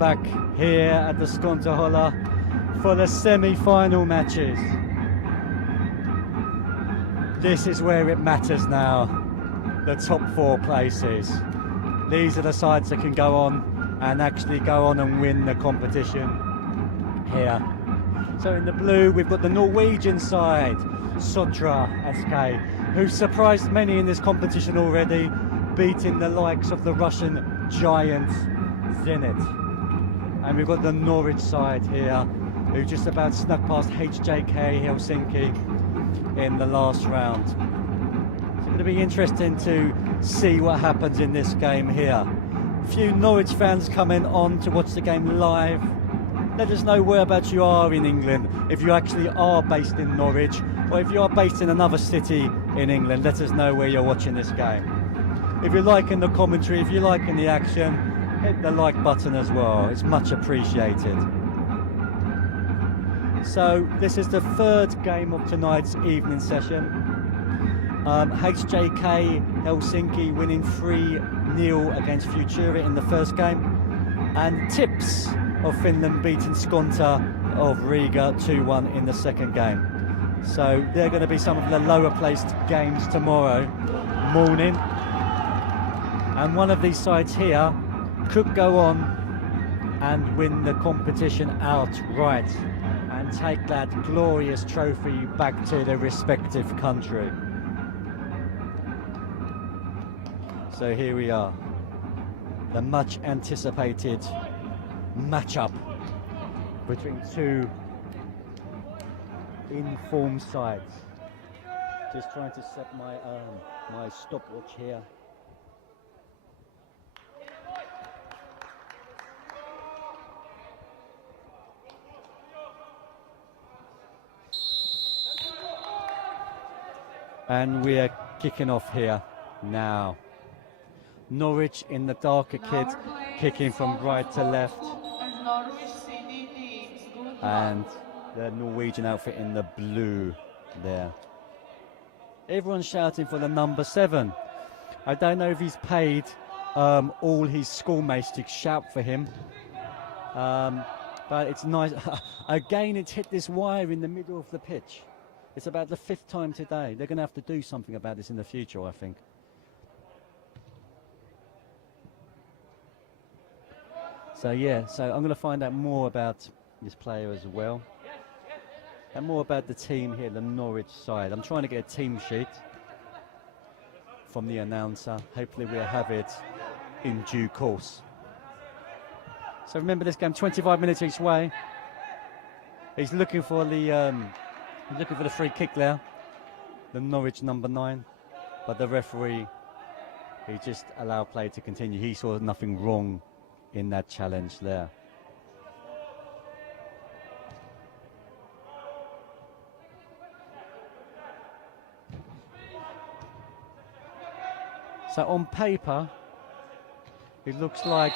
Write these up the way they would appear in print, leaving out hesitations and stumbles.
back here at the Skontaholla for the semi-final matches. This is where it matters now, the top 4 places. These are the sides that can go on and actually go on and win the competition here. So in the blue we've got the Norwegian side, Sotra SK, who've surprised many in this competition already, beating the likes of the Russian giant Zenit. And we've got the Norwich side here, who just about snuck past HJK Helsinki in the last round. It's going to be interesting to see what happens in this game here. A few Norwich fans coming on to watch the game live. Let us know whereabouts you are in England, if you actually are based in Norwich, or if you are based in another city in England. Let us know where you're watching this game. If you're liking the commentary, if you're liking the action, hit the like button as well. It's much appreciated. So this is the 3rd game of tonight's evening session. HJK Helsinki winning 3-0 against Futura in the first game, and Tips of Finland beating Skonta of Riga 2-1 in the second game. So they're going to be some of the lower placed games tomorrow morning. And one of these sides here could go on and win the competition outright and take that glorious trophy back to their respective country. So here we are, the much anticipated matchup between 2 informed sides. Just trying to set my my stopwatch here. And we are kicking off here now. Norwich in the darker kit, kicking from right to left. And the Norwegian outfit in the blue there. Everyone's shouting for the number 7. I don't know if he's paid all his schoolmates to shout for him. But it's nice. Again, it's hit this wire in the middle of the pitch. It's about the 5th time today. They're going to have to do something about this in the future, I think. So yeah, so I'm going to find out more about this player as well. And more about the team here, the Norwich side. I'm trying to get a team sheet from the announcer. Hopefully we'll have it in due course. So remember this game, 25 minutes each way. He's looking for the free kick there, the Norwich number 9, but the referee, he just allowed play to continue. He saw nothing wrong in that challenge there. So on paper, it looks like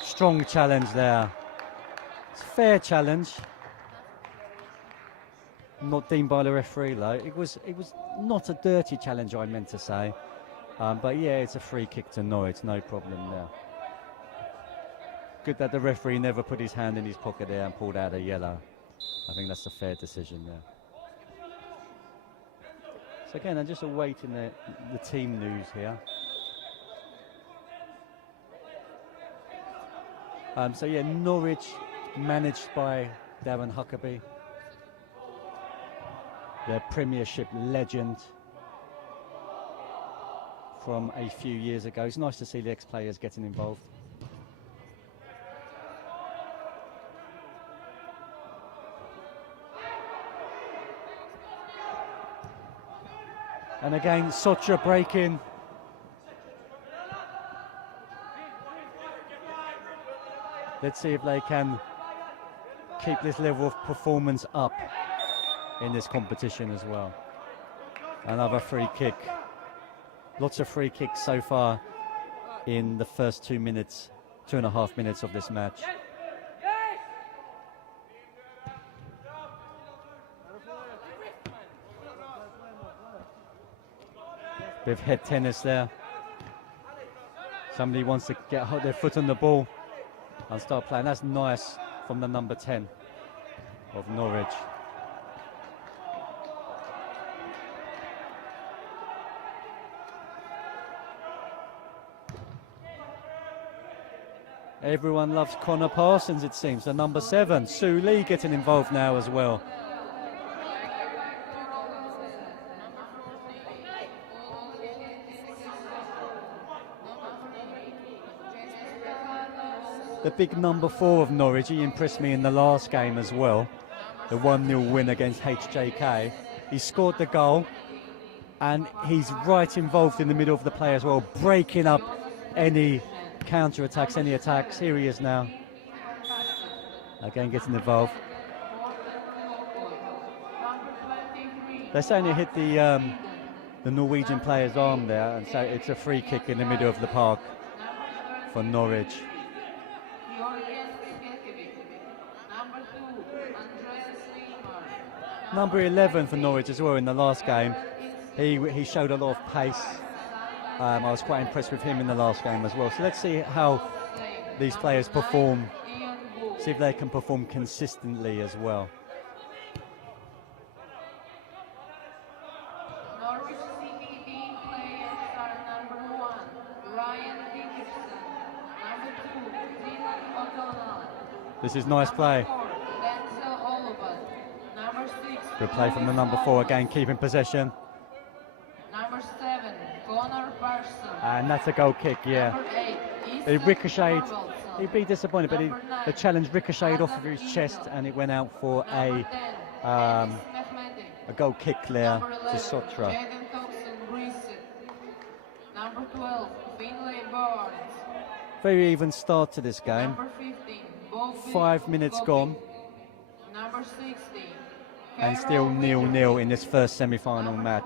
strong challenge there. It's a fair challenge. Not deemed by the referee though. It was not a dirty challenge, I meant to say. But yeah, it's a free kick to Norwich, no problem there. Good that the referee never put his hand in his pocket there and pulled out a yellow. I think that's a fair decision there. So again, I'm just awaiting the team news here. So yeah, Norwich managed by Darren Huckabee, their Premiership legend from a few years ago. It's nice to see the ex-players getting involved. And again, Sotra breaking. Let's see if they can keep this level of performance up in this competition as well. Another free kick. Lots of free kicks so far in the first 2 minutes, 2.5 minutes of this match. Bit of head tennis there. Somebody wants to get their foot on the ball and start playing. That's nice from the number 10 of Norwich. Everyone loves Connor Parsons, it seems. The number 7, Sue Lee, getting involved now as well. The big number 4 of Norwich, he impressed me in the last game as well. The 1-0 win against HJK. He scored the goal, and he's right involved in the middle of the play as well, breaking up any counter-attacks, any attacks. Here he is now. Again, getting involved. They're saying he hit the Norwegian player's arm there, and so it's a free kick in the middle of the park for Norwich. Number 11 for Norwich as well in the last game. He showed a lot of pace. I was quite impressed with him in the last game as well. So let's see how these players perform, see if they can perform consistently as well. Norwich CBD players are number 1, Ryan Dickerson, number 2, Dylan O'Donnell. This is nice play. Good play from the number 4 again, keeping possession. Number 7, Connor Parsons. And that's a goal kick, yeah. It ricocheted. He'd be disappointed, but the challenge ricocheted off of his chest, and it went out for a goal kick there to Sotra. Number 12, Finlay Barnes. Very even start to this game. Number 15, 5 minutes gone. Number 16. And still 0-0 in this first semi-final match.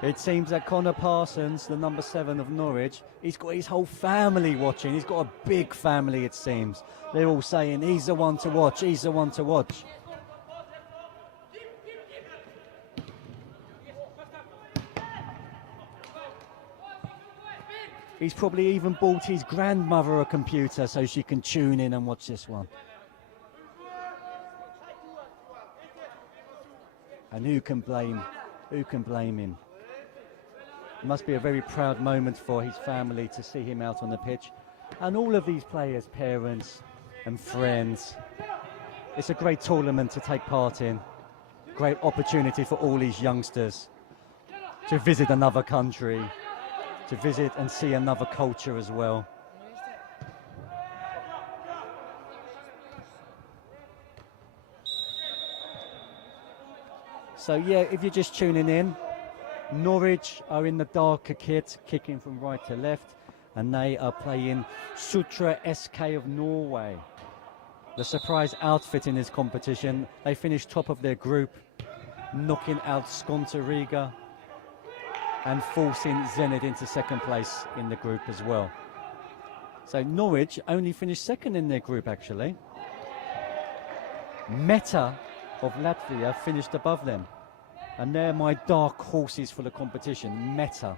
It seems that Connor Parsons, the number 7 of Norwich, he's got his whole family watching. He's got a big family, it seems. They're all saying, he's the one to watch, he's the one to watch. He's probably even bought his grandmother a computer so she can tune in and watch this one. And who can blame him? It must be a very proud moment for his family to see him out on the pitch. And all of these players, parents and friends. It's a great tournament to take part in. Great opportunity for all these youngsters to visit another country, to visit and see another culture as well. So yeah, if you're just tuning in, Norwich are in the darker kit, kicking from right to left, and they are playing Sotra SK of Norway. The surprise outfit in this competition. They finished top of their group, knocking out U17 Riga and forcing Zenit into second place in the group as well. So Norwich only finished second in their group actually. Meta of Latvia finished above them. And they're my dark horses for the competition, Meta.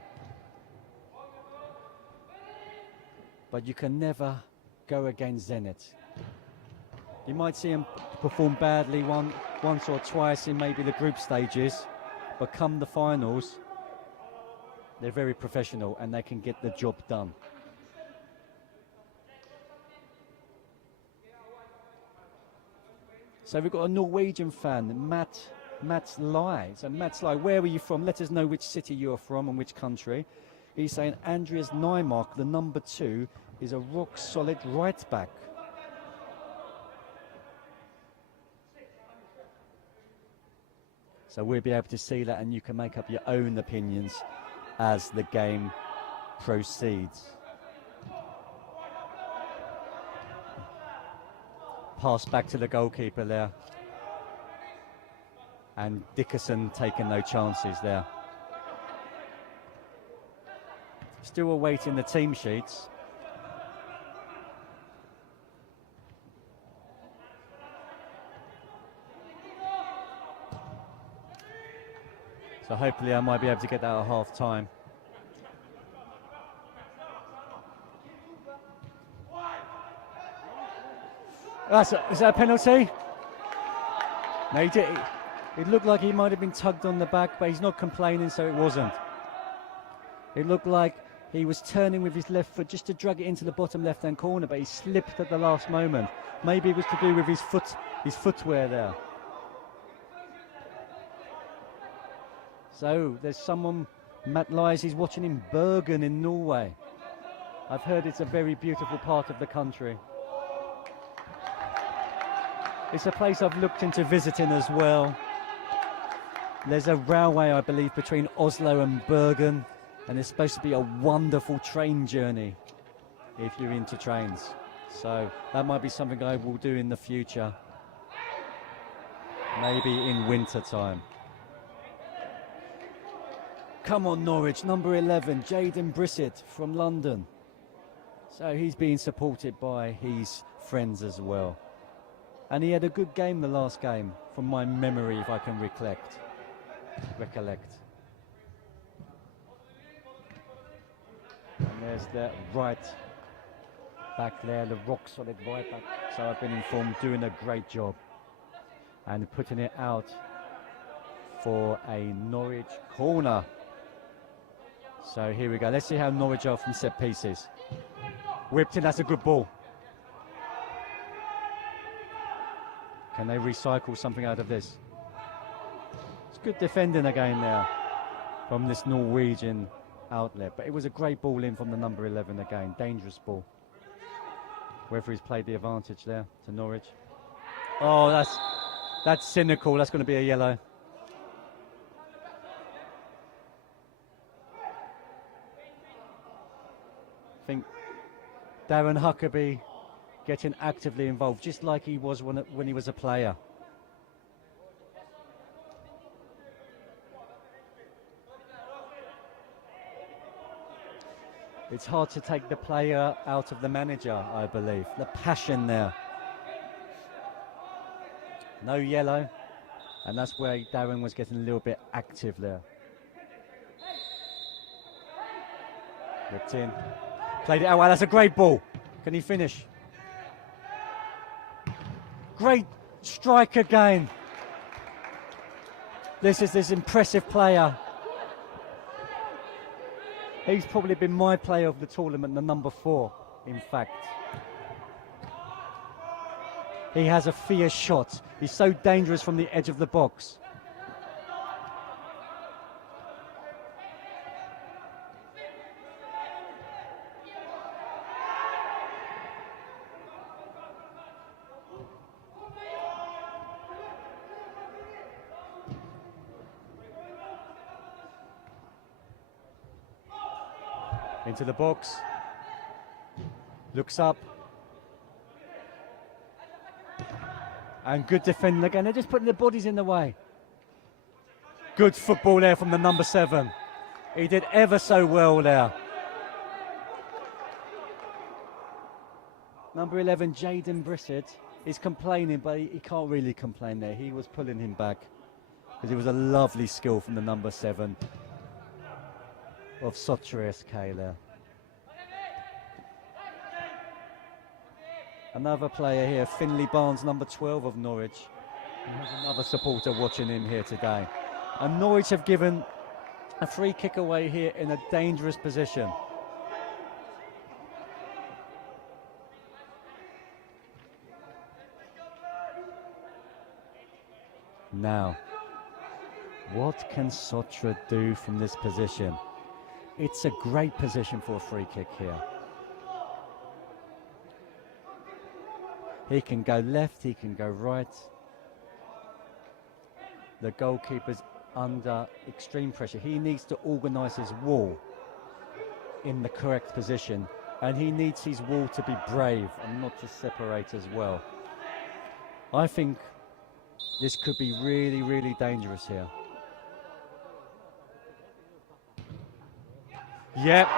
But you can never go against Zenit. You might see them perform badly once or twice in maybe the group stages, but come the finals, they're very professional and they can get the job done. So we've got a Norwegian fan, Mats Lai. So Mats Lai, where were you from? Let us know which city you're from and which country. He's saying Andreas Nymark, the number 2, is a rock-solid right-back. So we'll be able to see that, and you can make up your own opinions as the game proceeds. Pass back to the goalkeeper there. And Dickerson taking no chances there. Still awaiting the team sheets. So hopefully I might be able to get that at half time. Is that a penalty? No, it looked like he might have been tugged on the back, but he's not complaining, so it wasn't. It looked like he was turning with his left foot just to drag it into the bottom left-hand corner, but he slipped at the last moment. Maybe it was to do with his footwear there. So there's someone, Matt Lyes, is watching in Bergen in Norway. I've heard it's a very beautiful part of the country. It's a place I've looked into visiting as well. There's a railway, I believe, between Oslo and Bergen, and it's supposed to be a wonderful train journey if you're into trains. So that might be something I will do in the future, maybe in winter time. Come on, Norwich, number 11, Jaden Brissett from London. So he's being supported by his friends as well. And he had a good game the last game, from my memory, if I can recollect. And there's the right back there, the rock-solid right back. So I've been informed, doing a great job. And putting it out for a Norwich corner. So here we go. Let's see how Norwich are from set pieces. Whipped in, that's a good ball. Can they recycle something out of this? It's good defending again there from this Norwegian outlet. But it was a great ball in from the number 11 again. Dangerous ball. Referee's played the advantage there to Norwich. Oh, that's cynical. That's going to be a yellow. I think Darren Huckabee getting actively involved, just like he was when he was a player. It's hard to take the player out of the manager, I believe. The passion there. No yellow, and that's where Darren was getting a little bit active there. Whipped in. Played it out well, that's a great ball. Can he finish? Great strike again. This is this impressive player. He's probably been my player of the tournament, the number 4, in fact. He has a fierce shot. He's so dangerous from the edge of the box. Into the box, looks up, and good defending again. They're just putting their bodies in the way. Good football there from the number 7. He did ever so well there. Number 11, Jaden Brissett, is complaining, but he can't really complain there. He was pulling him back because it was a lovely skill from the number 7. Of Sotra SK there. Another player here, Finley Barnes, number 12 of Norwich. And there's another supporter watching him here today. And Norwich have given a free kick away here in a dangerous position. Now, what can Sotra do from this position? It's a great position for a free kick here. He can go left, he can go right. The goalkeeper's under extreme pressure. He needs to organise his wall in the correct position, and he needs his wall to be brave and not to separate as well. I think this could be really, really dangerous here. Yep,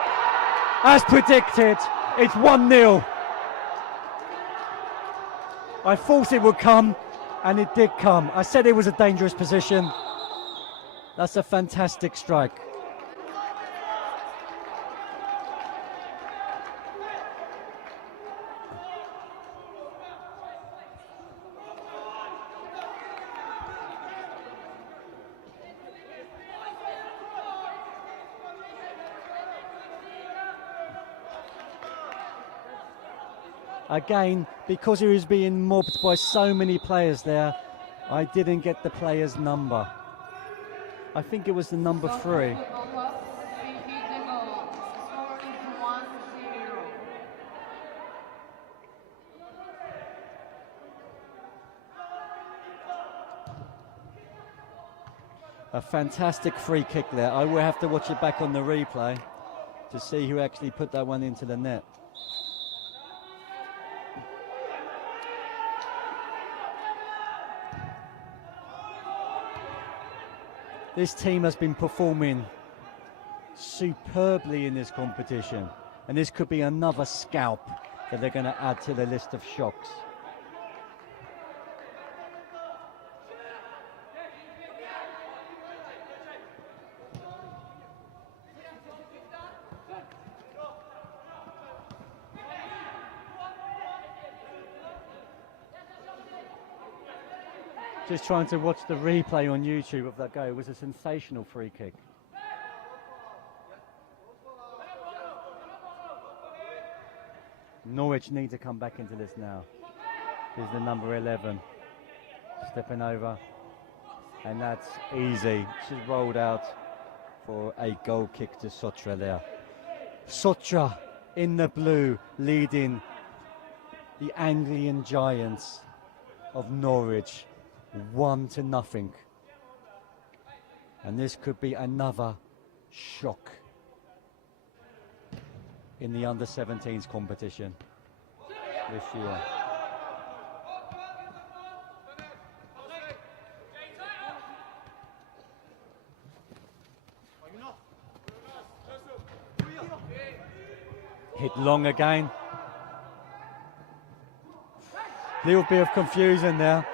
as predicted, it's 1-0. I thought it would come, and it did come. I said it was a dangerous position. That's a fantastic strike. Again, because he was being mobbed by so many players there, I didn't get the player's number. I think it was the number 3. Football Club, we hit the goal. Score is 1-0. A fantastic free kick there. I will have to watch it back on the replay to see who actually put that one into the net. This team has been performing superbly in this competition, and this could be another scalp that they're going to add to the list of shocks. Just trying to watch the replay on YouTube of that goal. It was a sensational free kick. Norwich need to come back into this now. Here's the number 11 stepping over, and that's easy. She's rolled out for a goal kick to Sotra there. Sotra in the blue, leading the Anglian Giants of Norwich 1-0, and this could be another shock in the under-17s competition this year. Hit long again. Little bit of confusion there.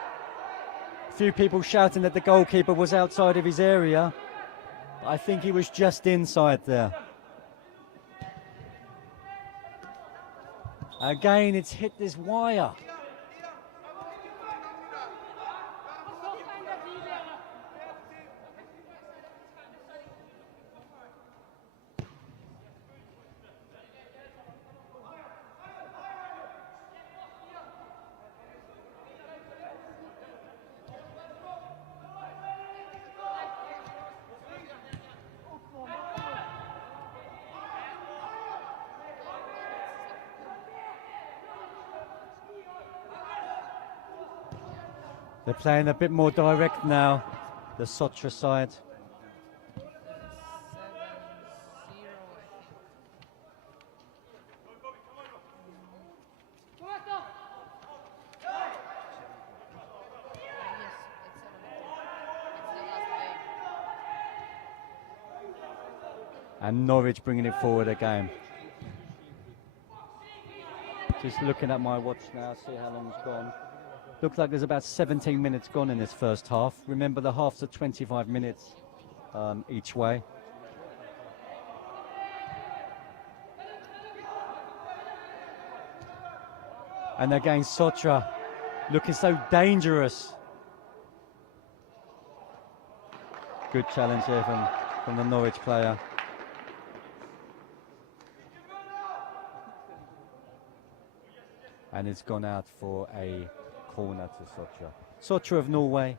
Few people shouting that the goalkeeper was outside of his area, but I think he was just inside there. Again, it's hit this wire. They're playing a bit more direct now, the Sotra side. And Norwich bringing it forward again. Just looking at my watch now, see how long it's gone. Looks like there's about 17 minutes gone in this first half. Remember, the halves are 25 minutes each way. And again, Sotra looking so dangerous. Good challenge here from the Norwich player. And it's gone out for a corner to Sotra. Sotra of Norway,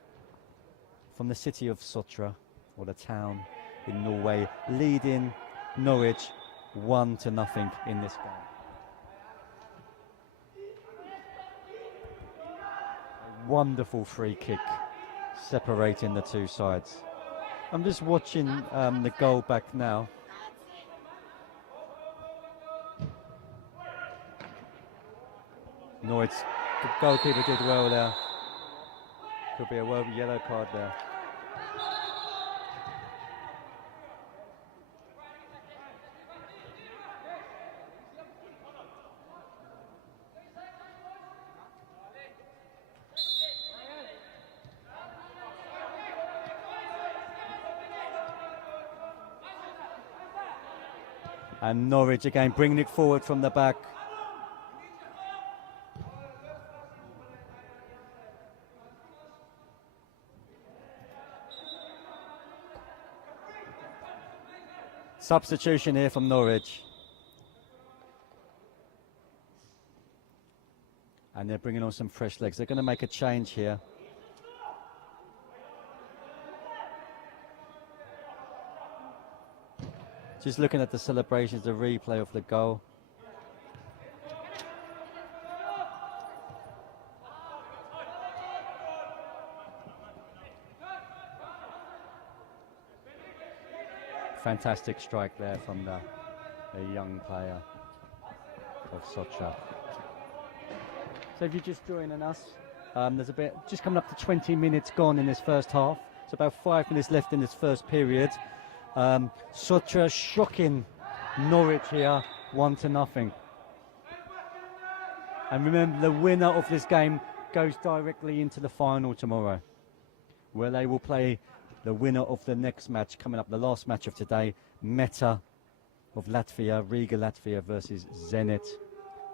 from the city of Sotra, or the town in Norway, leading Norwich 1-0 in this game. A wonderful free kick separating the two sides. I'm just watching the goal back now. Norwich, the goalkeeper did well there. Could be a yellow card there. And Norwich again bringing it forward from the back. Substitution here from Norwich. And they're bringing on some fresh legs. They're going to make a change here. Just looking at the celebrations, the replay of the goal. Fantastic strike there from the young player of Sotra. So if you're just joining us, there's just coming up to 20 minutes gone in this first half. It's about 5 minutes left in this first period. Sotra shocking Norwich here, 1-0. And remember, the winner of this game goes directly into the final tomorrow, where they will play the winner of the next match coming up, the last match of today, Meta of Latvia, Riga Latvia versus Zenit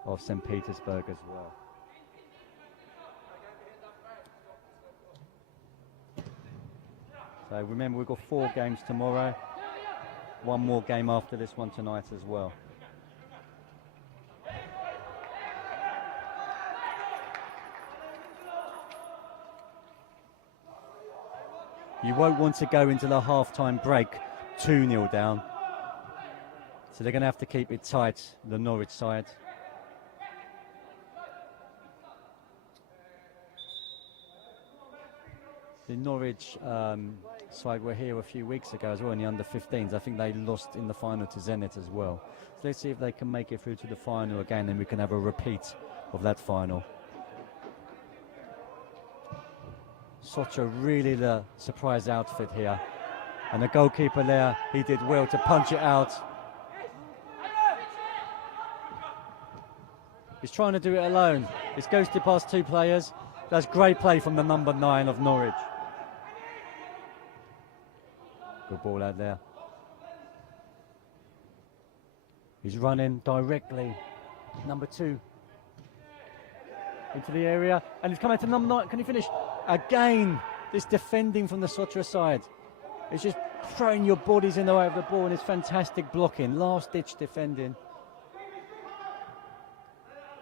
of St. Petersburg as well. So remember, we've got 4 games tomorrow, 1 more game after this one tonight as well. You won't want to go into the half-time break 2-0 down. So they're going to have to keep it tight, the Norwich side. The Norwich side were here a few weeks ago as well in the under-15s. I think they lost in the final to Zenit as well. So let's see if they can make it through to the final again, and we can have a repeat of that final. Sotra really the surprise outfit here. And the goalkeeper there, he did well to punch it out. He's trying to do it alone. He's ghosted past 2 players. That's great play from the number 9 of Norwich. Good ball out there. He's running directly. Number 2 into the area, and he's coming to number 9. Can he finish? Again, this defending from the Sotra side. It's just throwing your bodies in the way of the ball, and it's fantastic blocking, last-ditch defending.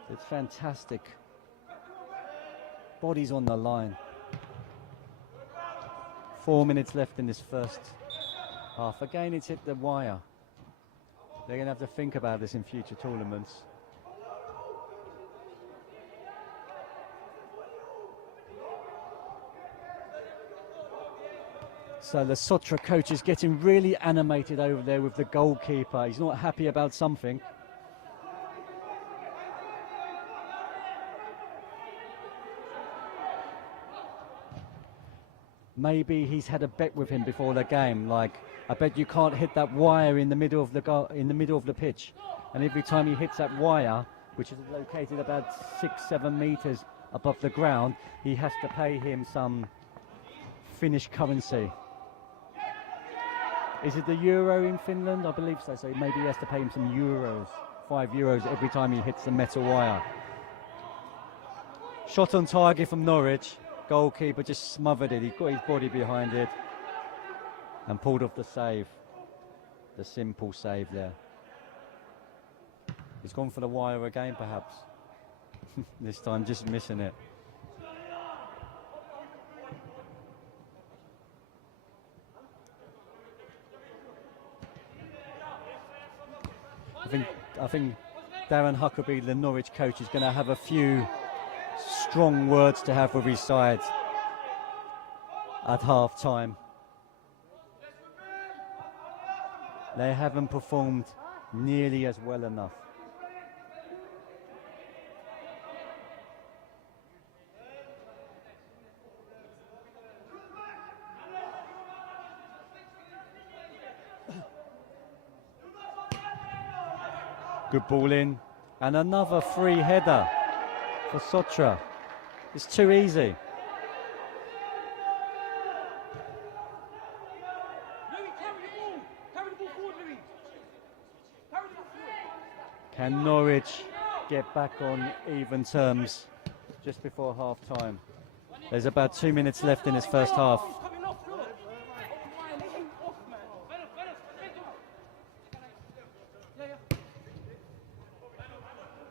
It's fantastic. Bodies on the line. 4 minutes left in this first half. Again, it's hit the wire. They're going to have to think about this in future tournaments. So the Sotra coach is getting really animated over there with the goalkeeper. He's not happy about something. Maybe he's had a bet with him before the game, like, I bet you can't hit that wire in the middle of the pitch. And every time he hits that wire, which is located about 6-7 meters above the ground, he has to pay him some Finnish currency. Is it the euro in Finland? I believe so. So maybe he has to pay him some euros, 5 euros every time he hits the metal wire. Shot on target from Norwich. Goalkeeper just smothered it. He got his body behind it and pulled off the save. The simple save there. He's gone for the wire again, perhaps. This time just missing it. I think Darren Huckabee, the Norwich coach, is going to have a few strong words to have with his side at half-time. They haven't performed nearly as well enough. Good ball in, and another free header for Sotra. It's too easy. Can Norwich get back on even terms just before half-time? There's about 2 minutes left in this first half.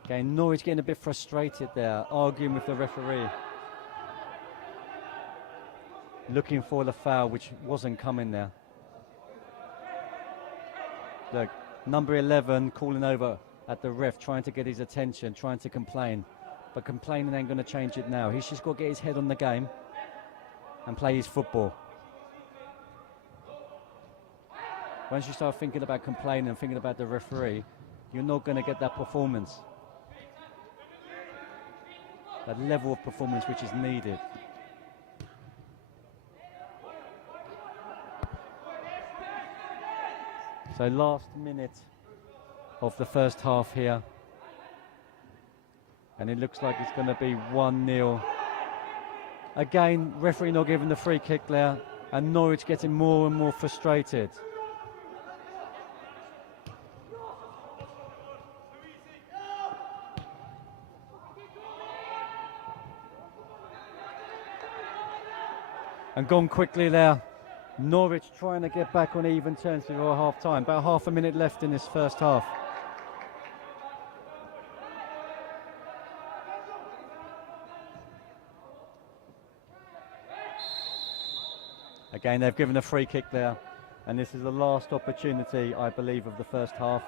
Okay, Norwich getting a bit frustrated there, arguing with the referee. Looking for the foul, which wasn't coming there. Look, number 11 calling over at the ref, trying to get his attention, trying to complain. But complaining ain't going to change it now. He's just got to get his head on the game and play his football. Once you start thinking about complaining and thinking about the referee, you're not going to get that performance. That level of performance which is needed. So last minute of the first half here. And it looks like it's going to be 1-0. Again, referee not giving the free kick there. And Norwich getting more and more frustrated. And gone quickly there. Norwich trying to get back on even terms before half-time. About half a minute left in this first half. Again, they've given a free kick there. And this is the last opportunity, I believe, of the first half.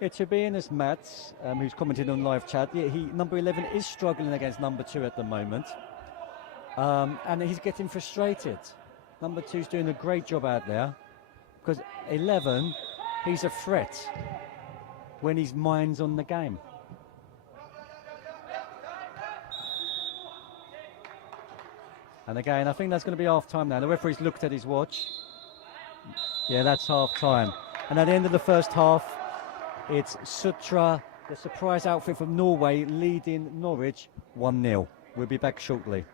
Yeah, to be honest, Matt, who's commented on live chat, yeah, number 11 is struggling against number 2 at the moment. And he's getting frustrated. Number 2's doing a great job out there. Because 11, he's a threat when his mind's on the game. And again, I think that's going to be half-time now. The referee's looked at his watch. Yeah, that's half-time. And at the end of the first half, it's Sotra, the surprise outfit from Norway, leading Norwich 1-0. We'll be back shortly.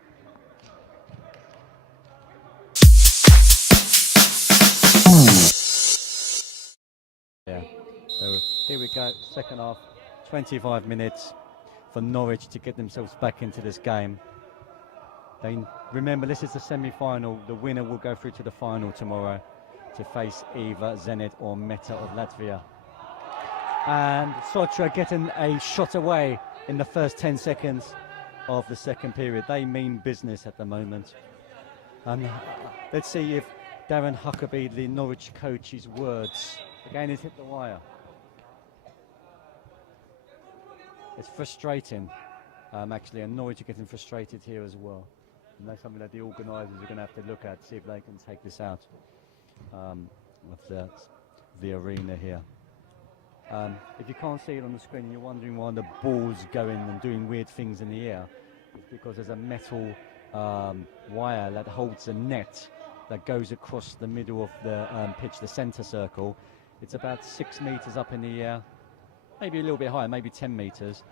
Yeah, so here we go, second half, 25 minutes for Norwich to get themselves back into this game. Remember, this is the semi-final. The winner will go through to the final tomorrow to face either Zenit or Meta of Latvia. And Sotra getting a shot away in the first 10 seconds of the second period. They mean business at the moment. And let's see if Darren Huckabee, the Norwich coach's words, again, has hit the wire. It's frustrating, actually, and Norwich are getting frustrated here as well. And that's something that the organisers are going to have to look at, see if they can take this out of the arena here. If you can't see it on the screen and you're wondering why the ball's going and doing weird things in the air, it's because there's a metal wire that holds a net that goes across the middle of the pitch, the centre circle. It's about 6 metres up in the air, maybe a little bit higher, maybe 10 metres.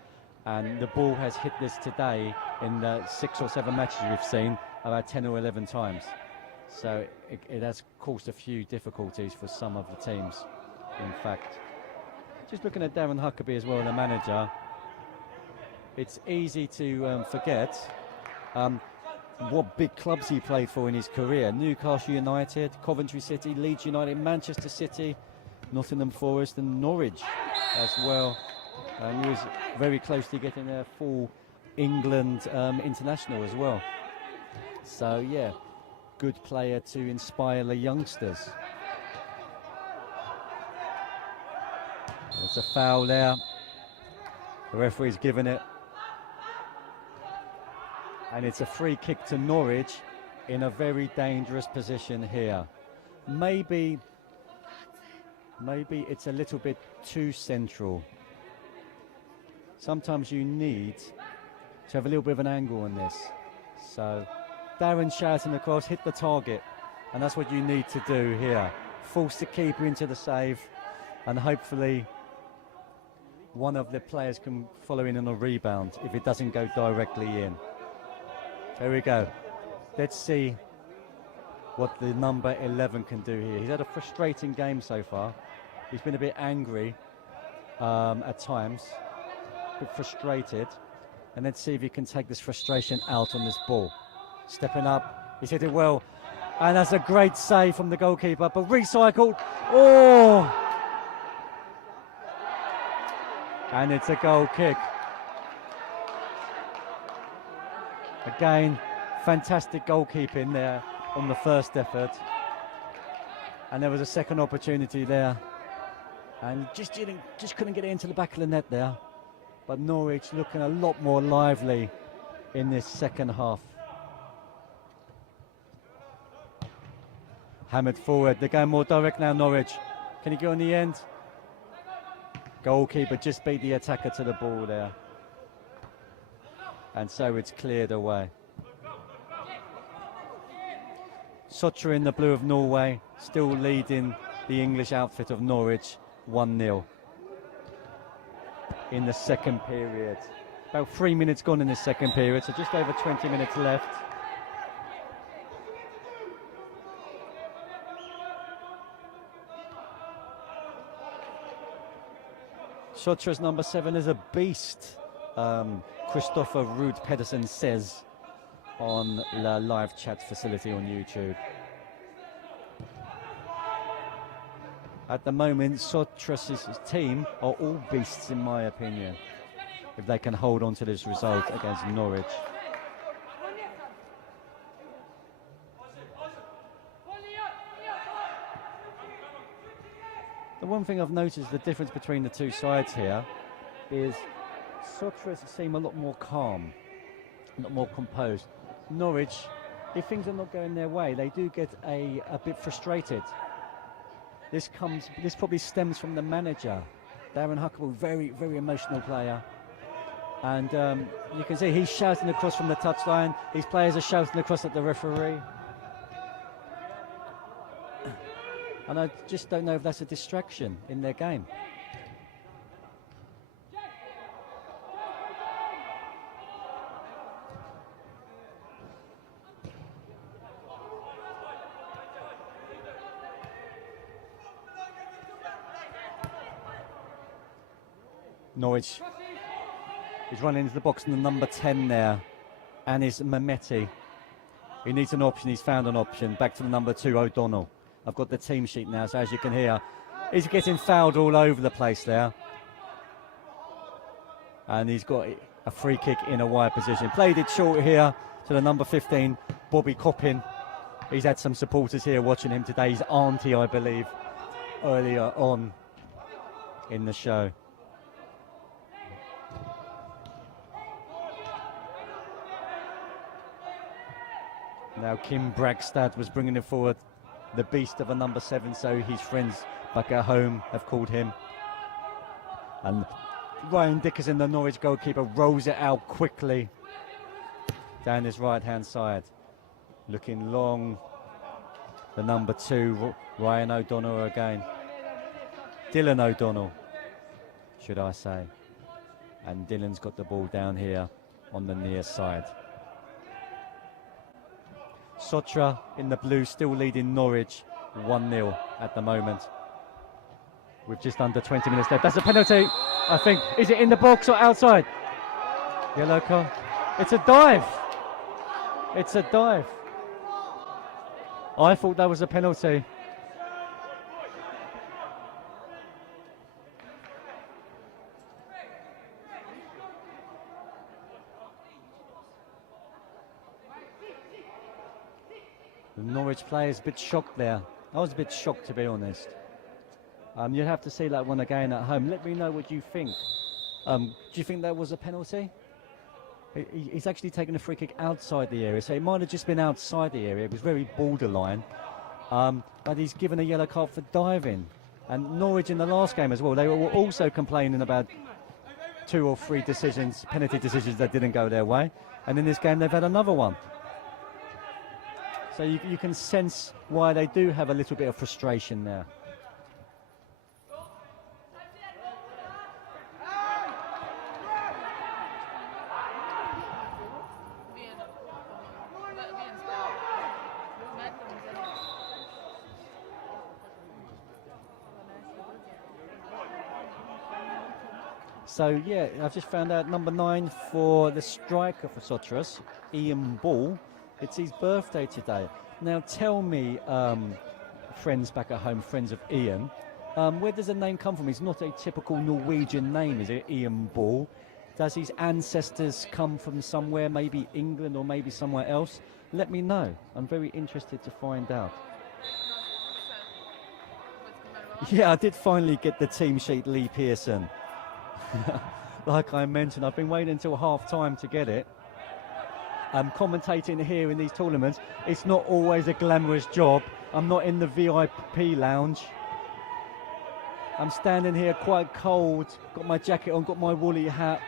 And the ball has hit this today in the 6 or 7 matches we've seen about 10 or 11 times. So it has caused a few difficulties for some of the teams, in fact. Just looking at Darren Huckabee as well, the manager, it's easy to forget what big clubs he played for in his career. Newcastle United, Coventry City, Leeds United, Manchester City, Nottingham Forest and Norwich as well. And he was very close to getting a full England international as well. So yeah, good player to inspire the youngsters. There's a foul there. The referee's given it. And it's a free kick to Norwich in a very dangerous position here. Maybe it's a little bit too central. Sometimes you need to have a little bit of an angle on this. So Darren shouting across, hit the target. And that's what you need to do here. Force the keeper into the save. And hopefully one of the players can follow in on a rebound if it doesn't go directly in. There we go. Let's see what the number 11 can do here. He's had a frustrating game so far. He's been a bit angry at times, a bit frustrated. And let's see if he can take this frustration out on this ball. Stepping up, he's hit it well. And that's a great save from the goalkeeper, but recycled. Oh! And it's a goal kick. Again, fantastic goalkeeping there on the first effort. And there was a second opportunity there. And just couldn't get it into the back of the net there. But Norwich looking a lot more lively in this second half. Hammered forward, they're going more direct now, Norwich. Can he go on the end? Goalkeeper just beat the attacker to the ball there. And so it's cleared away. Sotra in the blue of Norway, still leading the English outfit of Norwich, 1-0. In the second period. About 3 minutes gone in the second period, so just over 20 minutes left. Sotra's number 7 is a beast, Christopher Ruud Pedersen says on the live chat facility on YouTube. At the moment, Sotra's team are all beasts, in my opinion, if they can hold on to this result against Norwich. The one thing I've noticed, the difference between the two sides here, is Sotra seem a lot more calm, a lot more composed. Norwich, if things are not going their way, they do get a bit frustrated. This probably stems from the manager, Darren Huckable, very, very emotional player. And you can see he's shouting across from the touchline. These players are shouting across at the referee. And I just don't know if that's a distraction in their game. Norwich is running into the box in the number 10 there, Anis Mehmeti. He needs an option, he's found an option. Back to the number 2, O'Donnell. I've got the team sheet now, so as you can hear, he's getting fouled all over the place there. And he's got a free kick in a wide position. Played it short here to the number 15, Bobby Coppin. He's had some supporters here watching him today. His auntie, I believe, earlier on in the show. Now Kim Bragstad was bringing it forward, the beast of a number 7, so his friends back at home have called him. And Ryan Dickerson, the Norwich goalkeeper, rolls it out quickly down his right-hand side. Looking long, the number 2, Ryan O'Donnell again. Dylan O'Donnell, should I say. And Dylan's got the ball down here on the near side. Sotra in the blue still leading Norwich 1-0 at the moment. With just under 20 minutes left. That's a penalty, I think. Is it in the box or outside? Yellow card. It's a dive. It's a dive. I thought that was a penalty. The Norwich players a bit shocked there. I was a bit shocked, to be honest. You'd have to see that one again at home. Let me know what you think. Do you think that was a penalty? He's actually taken a free kick outside the area, so it might have just been outside the area. It was very borderline. But he's given a yellow card for diving. And Norwich in the last game as well, they were also complaining about 2 or 3 decisions, penalty decisions that didn't go their way. And in this game, they've had another one. So you can sense why they do have a little bit of frustration there. So yeah, I've just found out number 9 for the striker for Sotras, Ian Ball. It's his birthday today. Now tell me, friends back at home, friends of Ian, where does the name come from? It's not a typical Norwegian name, is it, Ian Ball? Does his ancestors come from somewhere, maybe England or maybe somewhere else? Let me know. I'm very interested to find out. Yeah, I did finally get the team sheet, Lee Pearson. Like I mentioned, I've been waiting until half time to get it. Commentating here in these tournaments, it's not always a glamorous job. I'm not in the VIP lounge. I'm standing here quite cold, got my jacket on, got my woolly hat,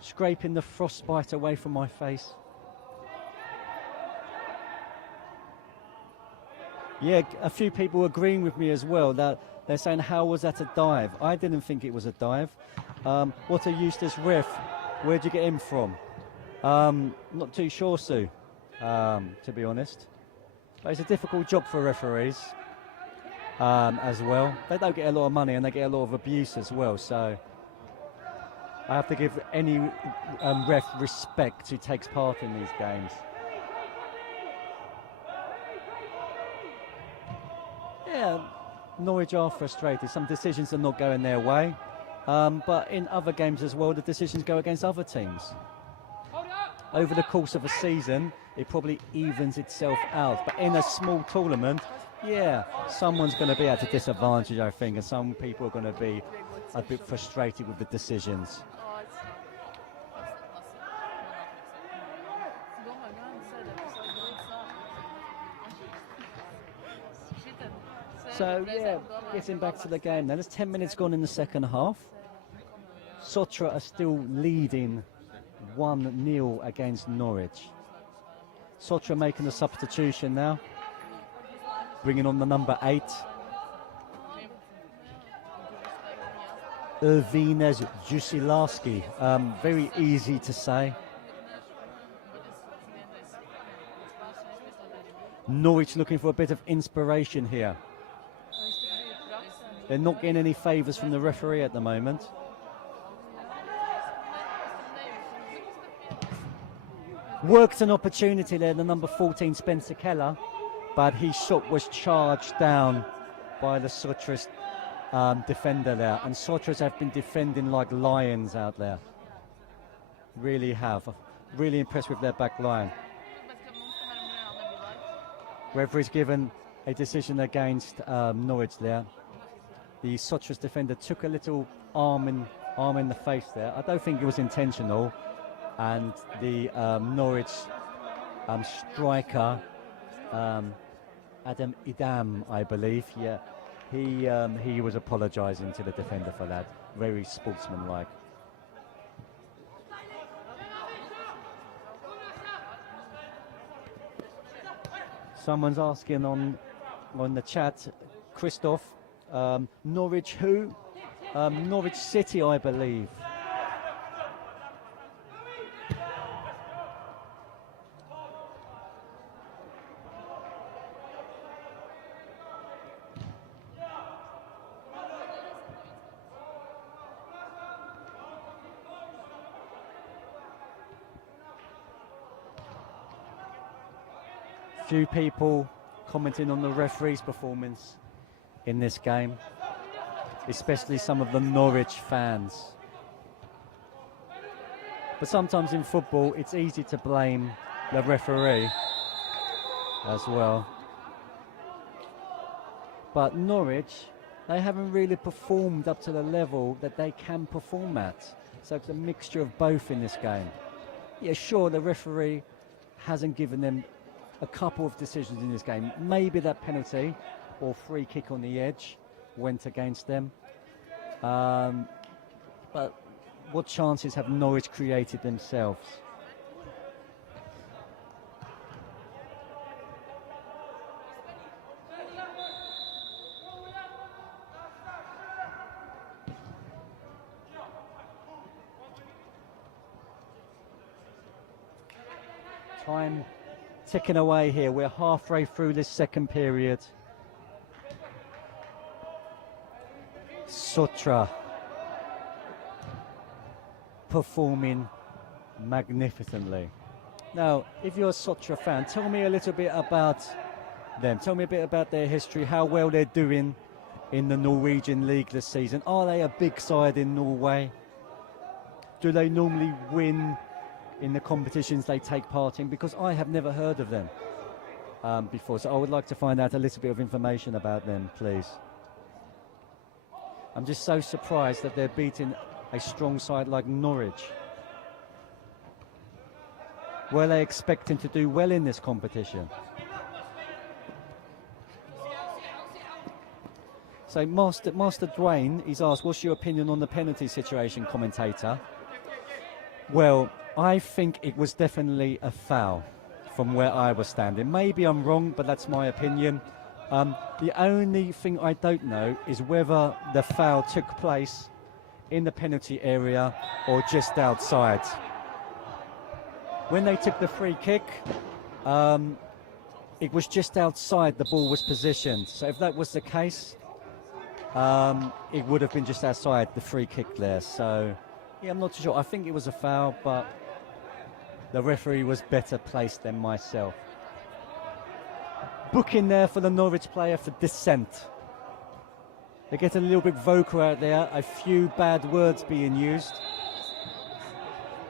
scraping the frostbite away from my face. Yeah, a few people agreeing with me as well, that they're saying, how was that a dive? I didn't think it was a dive. What a useless ref. Where'd you get him from? Not too sure, Sue, to be honest. But it's a difficult job for referees as well. They don't get a lot of money and they get a lot of abuse as well. So I have to give any ref respect who takes part in these games. Yeah, Norwich are frustrated. Some decisions are not going their way. But in other games as well, the decisions go against other teams. Over the course of a season, it probably evens itself out. But in a small tournament, yeah, someone's going to be at a disadvantage, I think, and some people are going to be a bit frustrated with the decisions. So, yeah, getting back to the game now. There's 10 minutes gone in the second half. Sotra are still leading 1-0 against Norwich. Sotra making a substitution now, bringing on the number 8. Ervines Jusilarski, very easy to say. Norwich looking for a bit of inspiration here. They're not getting any favours from the referee at the moment. Worked an opportunity there, the number 14 Spencer Keller, but his shot was charged down by the Sotras defender there. And Sotras have been defending like lions out there. Really have. Really impressed with their back line. Referee's given a decision against Norwich there. The Sotras defender took a little arm in the face there. I don't think it was intentional. And the Norwich striker, Adam Idam, I believe, yeah, he was apologising to the defender for that. Very sportsmanlike. Someone's asking on the chat, Christoph, Norwich who? Norwich City, I believe. Few people commenting on the referee's performance in this game, especially some of the Norwich fans. But sometimes in football, it's easy to blame the referee as well. But Norwich, they haven't really performed up to the level that they can perform at. So it's a mixture of both in this game. Yeah, sure, the referee hasn't given them a couple of decisions in this game. Maybe that penalty or free kick on the edge went against them. But what chances have Norwich created themselves? Time ticking away here. We're halfway through this second period. Sotra performing magnificently. Now, if you're a Sotra fan, tell me a little bit about them. Tell me a bit about their history, how well they're doing in the Norwegian League this season. Are they a big side in Norway? Do they normally win in the competitions they take part in? Because I have never heard of them before, so I would like to find out a little bit of information about them, please. I'm just so surprised that they're beating a strong side like Norwich. Were they expecting to do well in this competition? So Master Dwayne, he's asked, what's your opinion on the penalty situation, commentator? Well, I think it was definitely a foul from where I was standing. Maybe I'm wrong, but that's my opinion. The only thing I don't know is whether the foul took place in the penalty area or just outside. When they took the free kick, it was just outside the ball was positioned. So if that was the case, it would have been just outside the free kick there. So, yeah, I'm not too sure. I think it was a foul, but the referee was better placed than myself. Booking there for the Norwich player for dissent. They're getting a little bit vocal out there, a few bad words being used.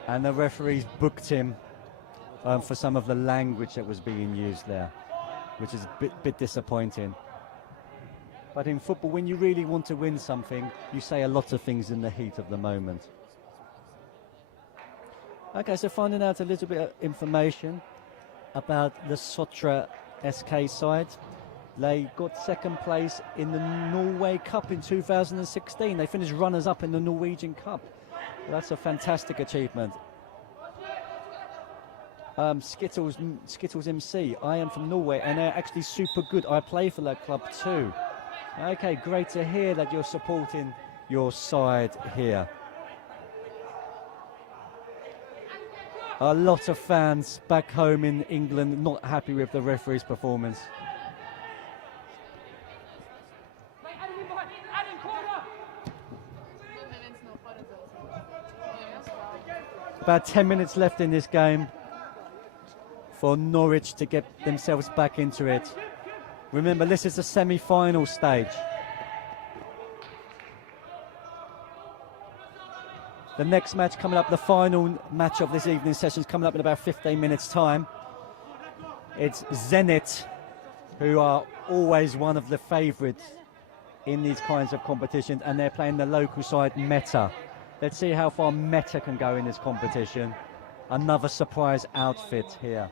And the referee's booked him for some of the language that was being used there, which is a bit disappointing. But in football, when you really want to win something, you say a lot of things in the heat of the moment. Okay, so finding out a little bit of information about the Sotra SK side. They got second place in the Norway Cup in 2016. They finished runners-up in the Norwegian Cup. That's a fantastic achievement. Skittles MC, I am from Norway and they're actually super good. I play for that club too. Okay, great to hear that you're supporting your side here. A lot of fans back home in England not happy with the referee's performance. About 10 minutes left in this game for Norwich to get themselves back into it. Remember, this is the semi-final stage. The next match coming up, the final match of this evening's session is coming up in about 15 minutes' time. It's Zenit, who are always one of the favourites in these kinds of competitions, and they're playing the local side Meta. Let's see how far Meta can go in this competition. Another surprise outfit here.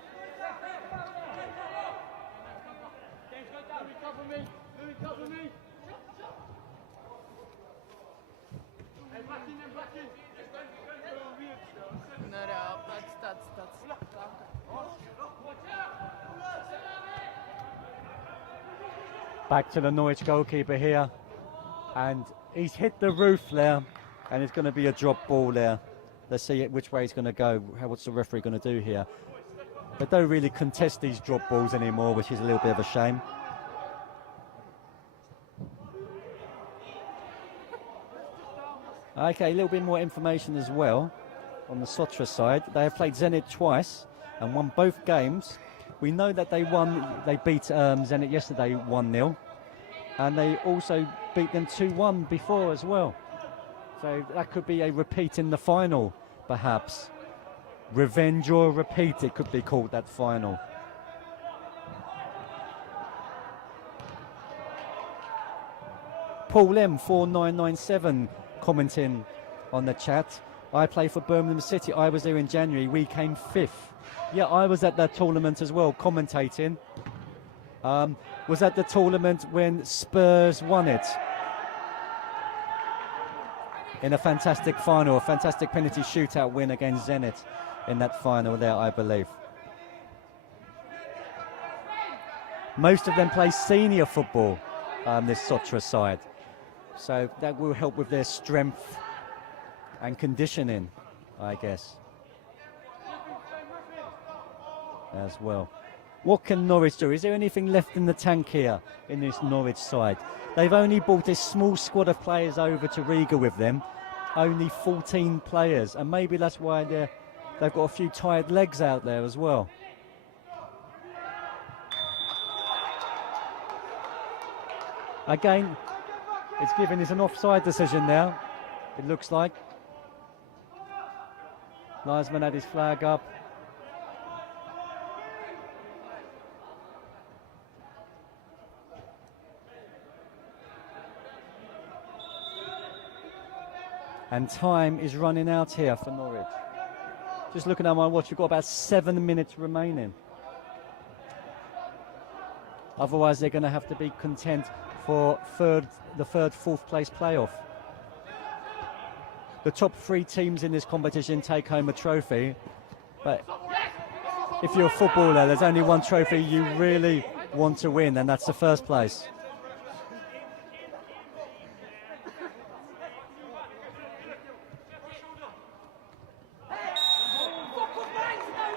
Back to the Norwich goalkeeper here, and he's hit the roof there, and it's going to be a drop ball there. Let's see which way he's going to go. What's the referee going to do here? They don't really contest these drop balls anymore, which is a little bit of a shame. Okay, a little bit more information as well on the Sotra side. They have played Zenit twice and won both games. We know that they beat Zenit yesterday 1-0, and they also beat them 2-1 before as well. So that could be a repeat in the final, perhaps. Revenge or repeat, it could be called, that final. Paul M 4997 commenting on the chat. I play for Birmingham City. I was there in January. We came 5th. Yeah, I was at that tournament as well, commentating. Was at the tournament when Spurs won it. In a fantastic final, a fantastic penalty shootout win against Zenit in that final there, I believe. Most of them play senior football, this Sotra side. So that will help with their strength and conditioning, I guess, as well. What can Norwich do? Is there anything left in the tank here in this Norwich side? They've only brought a small squad of players over to Riga with them, only 14 players, and maybe that's why they've got a few tired legs out there as well. Again, it's given us an offside decision now, it looks like. Linesman had his flag up. And time is running out here for Norwich. Just looking at my watch, we've got about 7 minutes remaining. Otherwise, they're going to have to be content for the third, fourth place playoff. The top 3 teams in this competition take home a trophy, but if you're a footballer, there's only one trophy you really want to win, and that's the first place.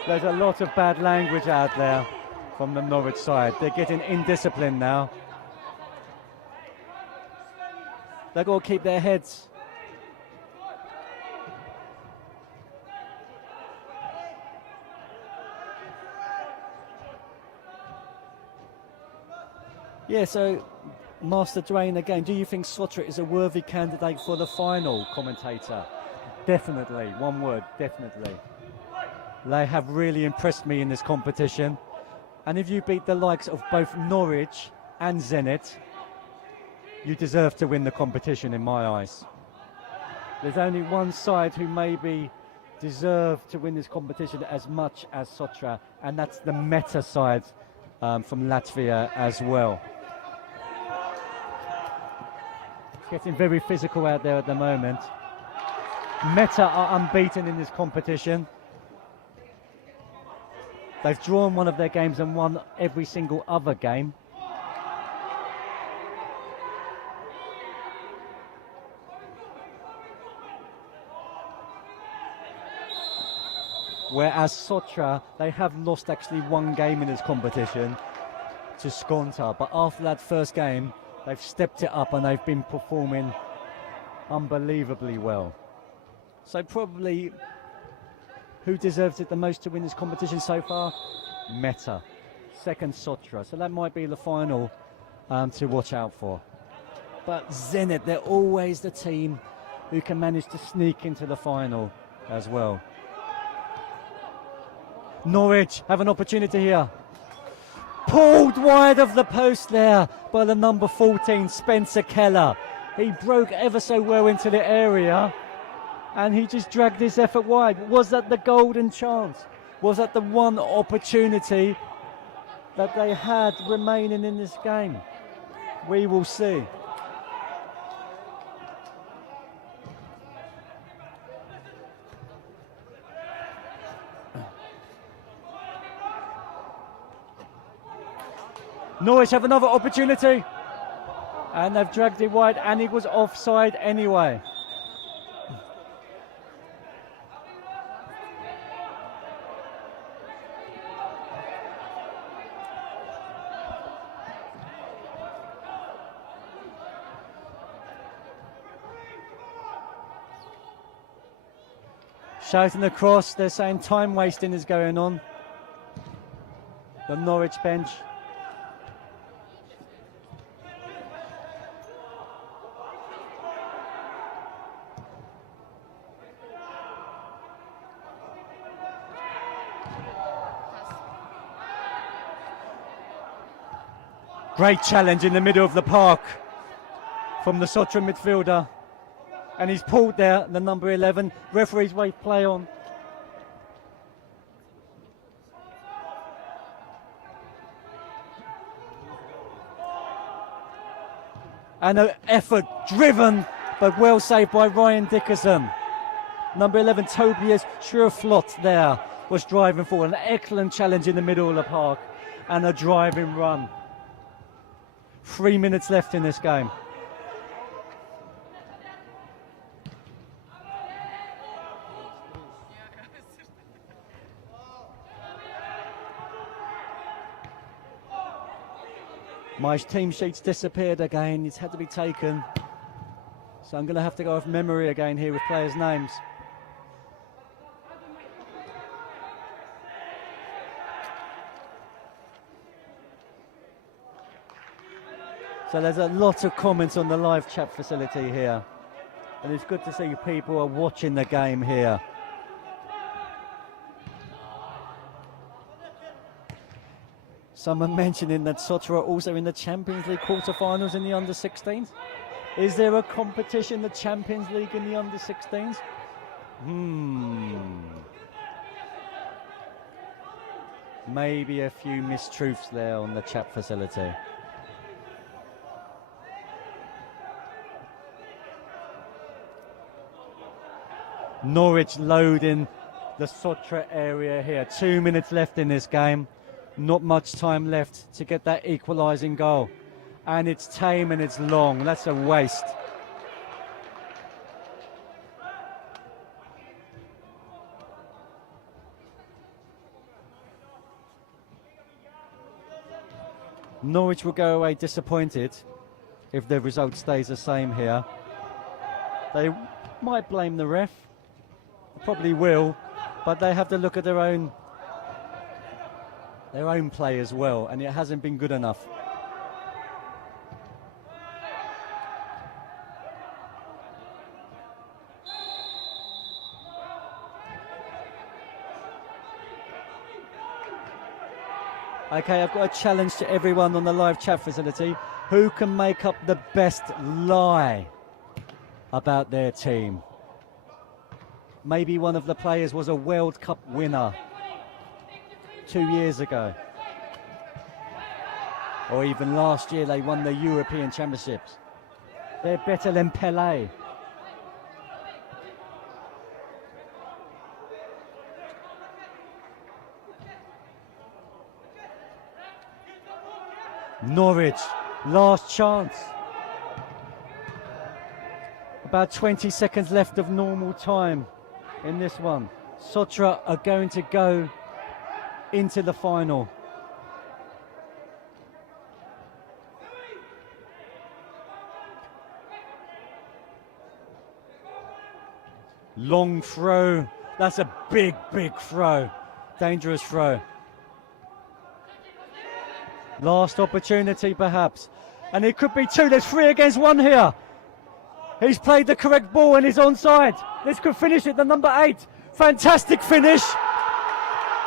There's a lot of bad language out there from the Norwich side. They're getting indisciplined now. They've got to keep their heads. Yeah, so Master Dwayne again, do you think Sotra is a worthy candidate for the final, commentator? Definitely, one word, definitely. They have really impressed me in this competition. And if you beat the likes of both Norwich and Zenit, you deserve to win the competition in my eyes. There's only one side who maybe deserve to win this competition as much as Sotra, and that's the Meta side from Latvia as well. It's getting very physical out there at the moment. Meta are unbeaten in this competition. They've drawn one of their games and won every single other game. Whereas Sotra, they have lost actually one game in this competition to Skonta. But after that first game, they've stepped it up and they've been performing unbelievably well. So probably who deserves it the most to win this competition so far? Meta. Second, Sotra. So that might be the final to watch out for. But Zenit, they're always the team who can manage to sneak into the final as well. Norwich have an opportunity here. Pulled wide of the post there by the number 14, Spencer Keller. He broke ever so well into the area, and he just dragged his effort wide. Was that the golden chance? Was that the one opportunity that they had remaining in this game? We will see. Norwich have another opportunity, and they've dragged it wide, and he was offside anyway. Shouting across, they're saying time wasting is going on. The Norwich bench. Great challenge in the middle of the park from the Sotra midfielder. And he's pulled there, the number 11. Referee's wave play on. And an effort driven, but well saved by Ryan Dickerson. Number 11, Tobias Schurflot there was driving forward. An excellent challenge in the middle of the park and a driving run. 3 minutes left in this game. My team sheet's disappeared again. It's had to be taken. So I'm going to have to go off memory again here with players' names. So there's a lot of comments on the live chat facility here. And it's good to see people are watching the game here. Someone mentioning that Sotra are also in the Champions League quarterfinals in the under-16s. Is there a competition, the Champions League in the under-16s? Maybe a few mistruths there on the chat facility. Norwich loading the Sotra area here. 2 minutes left in this game. Not much time left to get that equalising goal. And it's tame and it's long. That's a waste. Norwich will go away disappointed if the result stays the same here. They might blame the ref. Probably will, but they have to look at their own play as well, and it hasn't been good enough. Okay, I've got a challenge to everyone on the live chat facility. Who can make up the best lie about their team? Maybe one of the players was a World Cup winner 2 years ago. Or even last year they won the European Championships. They're better than Pelé. Norwich, last chance. About 20 seconds left of normal time in this one. Sotra are going to go into the final. Long throw. That's a big, big throw. Dangerous throw. Last opportunity perhaps. And it could be two. There's 3 against 1 here. He's played the correct ball and he's onside. This could finish it, the number 8. Fantastic finish.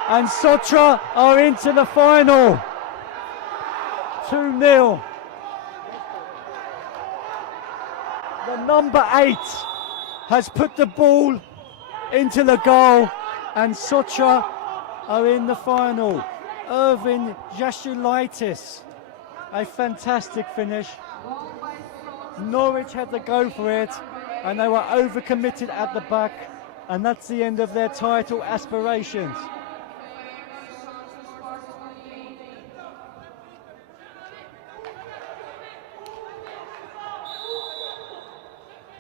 And Sotra are into the final. 2-0. The number 8 has put the ball into the goal and Sotra are in the final. Irvin Jasulaitis. A fantastic finish. Norwich had to go for it and they were overcommitted at the back, and that's the end of their title aspirations.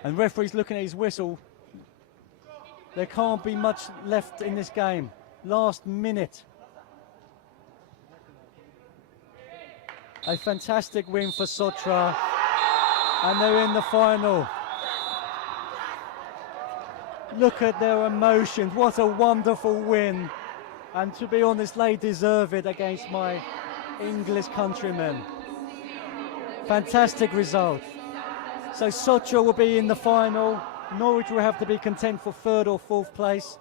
And referee's looking at his whistle. There can't be much left in this game. Last minute. A fantastic win for Sotra. And they're in the final. Look at their emotions. What a wonderful win. And to be honest, they deserve it against my English countrymen. Fantastic result. So Sotra will be in the final. Norwich will have to be content for 3rd or 4th place.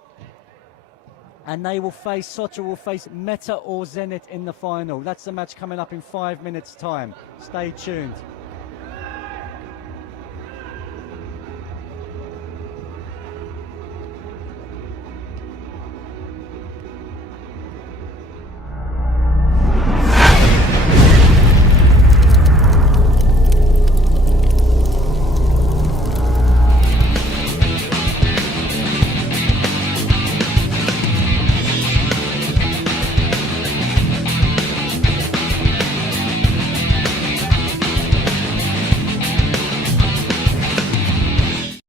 And Sotra will face Meta or Zenit in the final. That's the match coming up in 5 minutes' time. Stay tuned.